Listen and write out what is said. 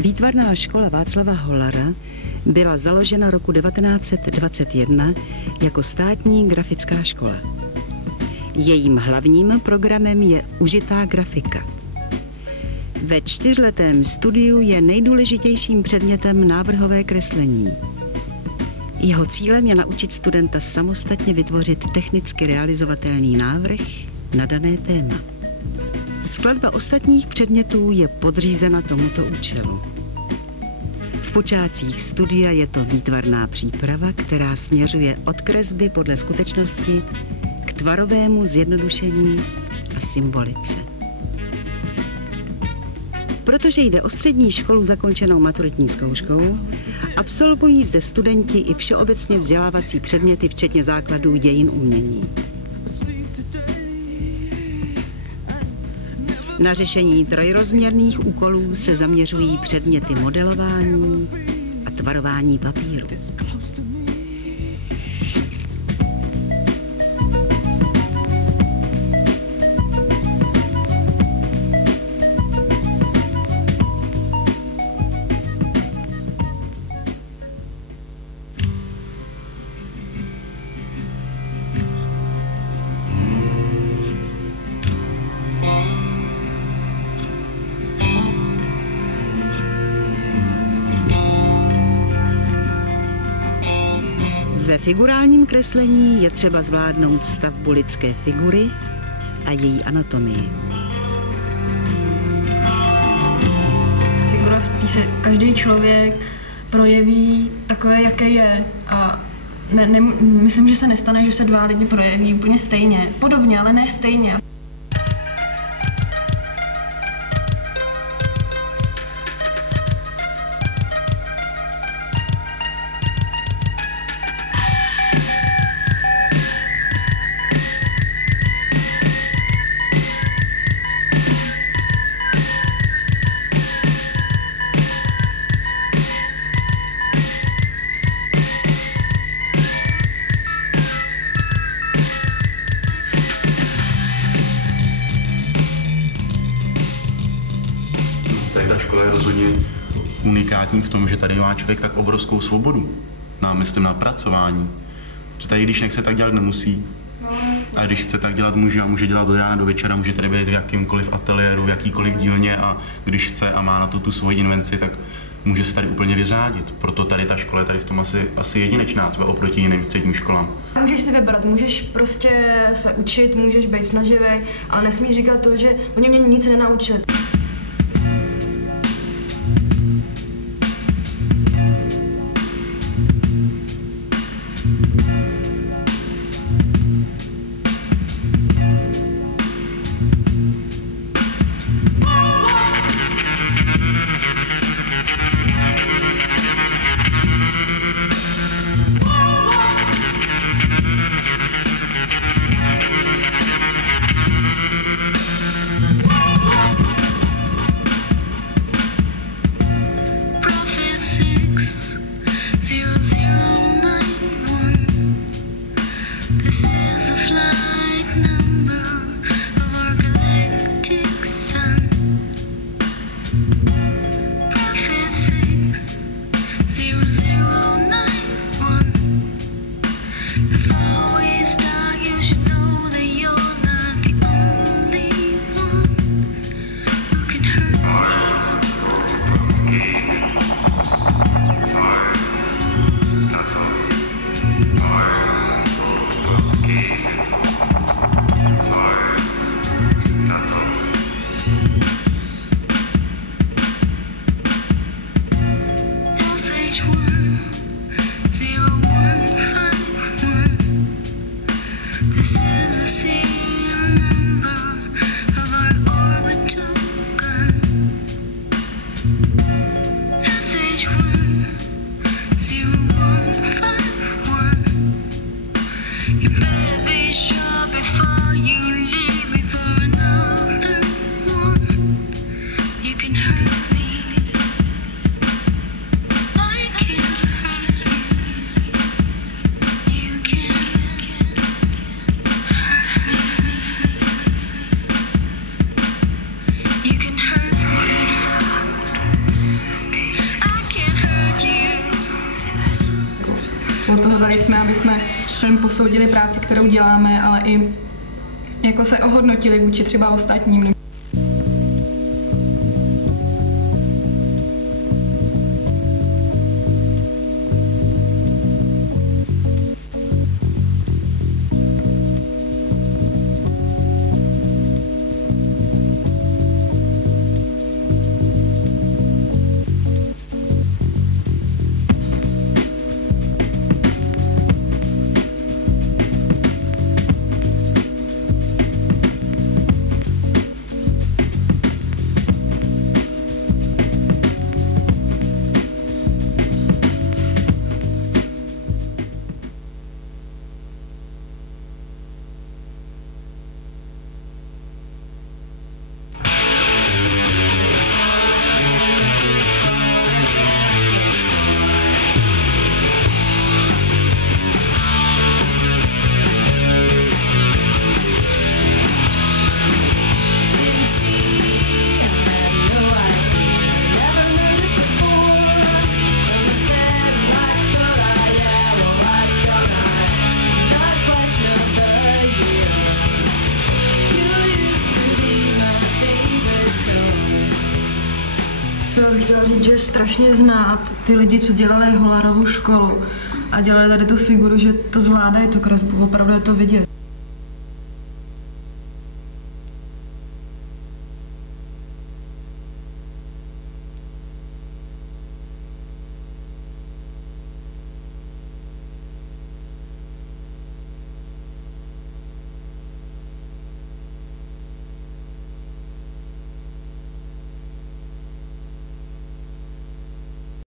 Výtvarná škola Václava Hollara byla založena roku 1921 jako státní grafická škola. Jejím hlavním programem je užitá grafika. Ve 4letém studiu je nejdůležitějším předmětem návrhové kreslení. Jeho cílem je naučit studenta samostatně vytvořit technicky realizovatelný návrh na dané téma. Skladba ostatních předmětů je podřízena tomuto účelu. V počátcích studia je to výtvarná příprava, která směřuje od kresby podle skutečnosti k tvarovému zjednodušení a symbolice. Protože jde o střední školu zakončenou maturitní zkouškou, absolvují zde studenti i všeobecně vzdělávací předměty, včetně základů dějin umění. Na řešení trojrozměrných úkolů se zaměřují předměty modelování a tvarování papíru. Ve figurálním kreslení je třeba zvládnout stavbu lidské figury a její anatomii. Figura, v té se každý člověk projeví takové, jaké je. A myslím, že se nestane, že se dva lidi projeví úplně stejně. Podobně, ale ne stejně. Ta škola je rozhodně unikátní v tom, že tady má člověk tak obrovskou svobodu. Myslím na pracování. Že tady, když nechce, tak dělat nemusí. A když chce, tak dělat může a může dělat do rána, do večera, může tady být v jakýmkoliv ateliéru, v jakýkoliv dílně a když chce a má na to tu svoji invenci, tak může se tady úplně vyřádit. Proto tady ta škola je tady v tom asi jedinečná, třeba oproti jiným středním školám. Můžeš si vybrat, můžeš prostě se učit, můžeš být snaživý, ale nesmíš říkat to, že oni mě nic nenaučili. I can't od toho tady jsme, aby jsme posoudili práci, kterou děláme, ale i jako se ohodnotili vůči třeba ostatním. Já bych chtěla říct, že je strašně znát ty lidi, co dělali Holarovu školu a dělali tady tu figuru, že to zvládají tu kresbu, opravdu je to vidět.